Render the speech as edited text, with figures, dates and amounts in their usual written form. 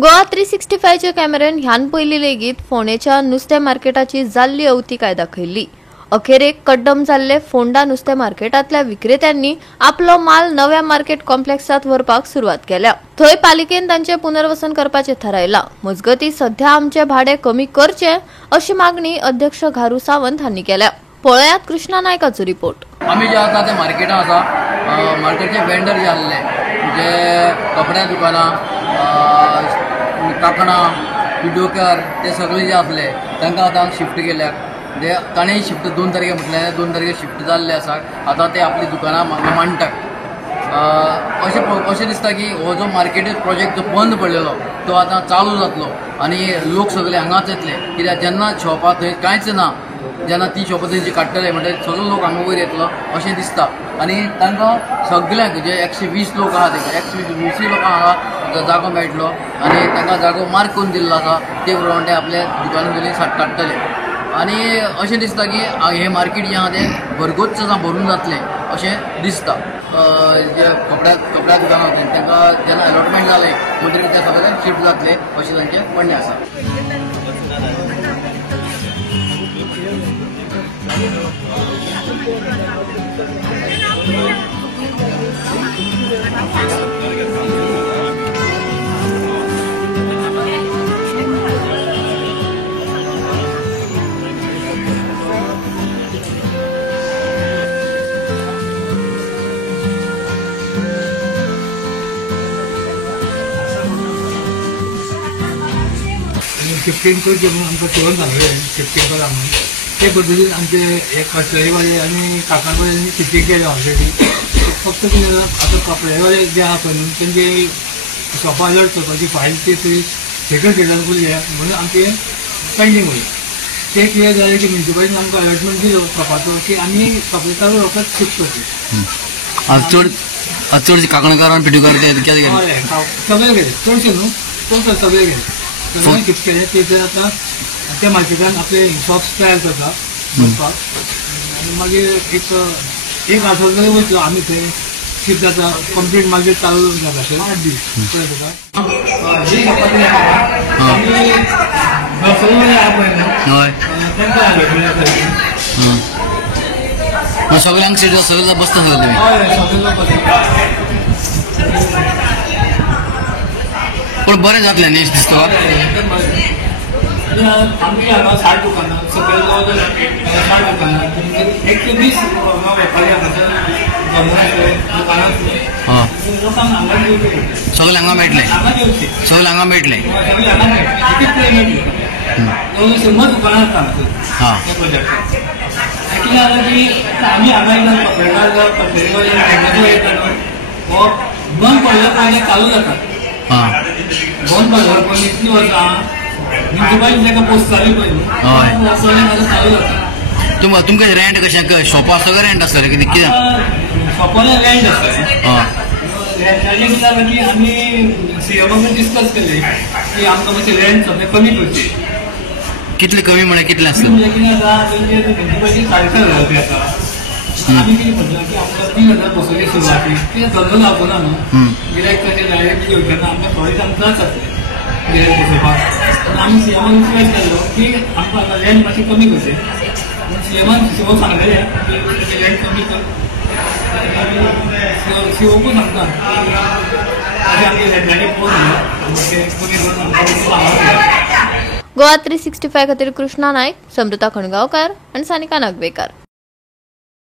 गोवा 365च्या कॅमेऱ्यान ह्यान पयली लेगीत फोंडेच्या नुस्तें मार्केटाची जाल्ली अवती काय दाखयल्ली। अखेरेक कड्डम जाल्ले फोंडा नुस्तें मार्केटांतल्या विक्रेत्यांनी आपलो माल नव्या मार्केट कॉम्प्लेक्सात व्हरपाक सुरवात केल्या। थंय पालिकेन तांचे पुनर्वसन करपाचे थारायला। मजगती सध्या आमचे भाडे कमी करचे अशी मागणी अध्यक्ष घारू सावंत हांनी केल्या। पळयात कृष्णा नायकाचो रिपोर्ट। आम्ही जे आता ते मार्केटां आसा मार्केटचे वेंडर जे आसले जे कपड्या दुकानां कांकणां विडिओकार ते सगळे जे आसले तांकां आतां शिफ्ट केल्यात। ते ताणें शिफ्ट 2 तारखे म्हटल्यार 2 तारखे शिफ्ट जाल्ले आसा। आतां ते आपली दुकानां मांडटात। अशें दिसता की हो जो मार्केट प्रोजेक्ट जो बंद पडलेलो तो आतां चालू जातलो आनी लोक सगळे हांगाच येतले, कित्याक जेन्ना शॉपां थंय कांयच ना, जेन्ना ती शॉपां थंयची काडटले म्हणटकीर सगळे लोक हांगा वयर येतलो अशें दिसता। आनी तांकां सगळ्यांक जे 120 लोक आहा ते 120 लोकांक हांगा जागो मेळटलो आनी तांकां जागो मार्क करून दिल्लो आसा। ते प्रमाणे ते आपल्या दुकानां काडटले आनी अशें दिसता की हे मार्केट जे आहा तें भरगच्च भरून जातलें अशें दिसता। जे कपड्या दुकानां होते तांकां जेन्ना अलॉटमेंट जालें म्हणटकीर ते सगळे शिफ्ट जातले अशें तांचें म्हणणें आसा। शिफ्टिंग करचे म्हणून आमकां कळून सांगलें शिफ्टिंग करा म्हणून। ते पद्दतीन आमचे हे कटलरीवाले आनी काकांवाल्यांनी शिफ्टिंग केलें ऑलरेडी। फक्त कितें जालां आतां कपड्यावाले जे आहा पळय न्हू तेंची शॉपां अलर्ट करपाची फायल ती सेकंड फेजान उरल्या म्हणून आमचे पेंडींग उरलें। ते क्लियर जालें की म्युनिसिपालिटीन आमकां अलॉटमेंट दिलो शॉपाचो की आमी कपडे चालू रोखडेच शिफ्ट करचे। चड काकणकार आनी पिड्डूकार सगळे गेले, चडशे न्हू टोटल सगळे गेले। सगळे शिफ्ट केले ते आतां त्या मार्केटान आपले शॉप्स तयार करता करपाक आनी मागीर एक आठवडो तरी वयतलो आमी थंय शिफ्ट जाता कंप्लीट मागीर चालू जाता अशें 8 दीस कळ्ळें तुका। जी शॉपां कितें आहा आमी सगळे आहा पळय न्हू तांकां सगळ्यांक सीट सगळे बसता हय सगळे बसता पण बरें जातलें न्ही दिसता। आमची हांगा 60 दुकानां सकयल जवळ 60 दुकानां 120 वेपारी लोकांक हांगा येवचे सगळे हांगा मेळटले सगळे हांगा मेळटले 100 दुकानां आसता त्या प्रोजेक्टाक। कितें जालें की आमी हांगा एकदां कपडेकार जावं कपडेवाले येता न्हू हो बंद पडलो प्रोजेक्ट चालू जाता। बंद पडलो पण इतली वर्सां म्युनिसिपालिटी ताका पोस्ट जाली पळय न्हू चालू जाता। तुमकां रेंट कशें शॉपां सगळें रेंट आसतलें कितें शॉपांनी रेंट आसता। रेंटाचें कितें जालें की आमी सीएमाक डिस्कस केलें की आमकां मातशें रेंट सगळें कमी करचें। कितले कमी म्हळ्यार कितले आसता? म्हणजे कितें जाता म्युनिसिपालिटी 4,500 रुपया आसा। आमी कितें म्हणटा की आमकां 3,000 बसोवची सुरवाती कितें धंदो जावचो ना न्हू। गिरायक तशें डायरेक्ट घेवचें ना आमकां थोडे आमकां त्रास जातले गिरायक बसोवपाक। आमी सीएमाक रिक्वेस्ट केल्लो की आमकां आतां रेंट मातशें कमी करचें। सीएमान सांगलेलें की रेंट कमी कर। सीओकूय सांगता अशें आमगे रेंटाची पोस्ट कमी करून आमकां। गोवा 365 खातीर कृष्णा नायक, समृता खणगांवकार आनी सानिका नागवेकर।